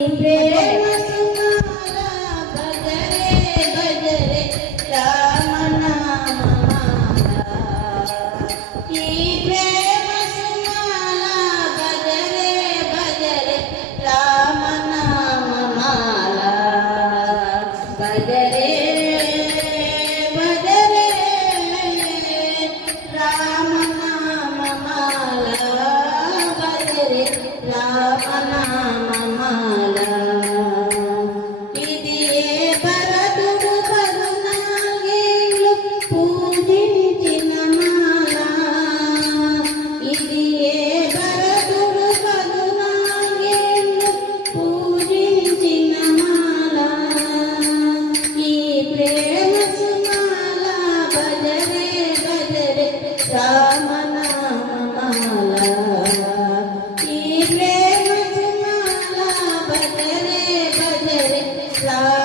प्रेम सुनाला भजरे भजरे राम नाम माला प्रेम सुनाला भजरे भजरे राम नाम माला भजरे भजरे राम नाम माला भजरे राम नाम राम नाम माला प्रेम सुनाला भजरे भजरे राम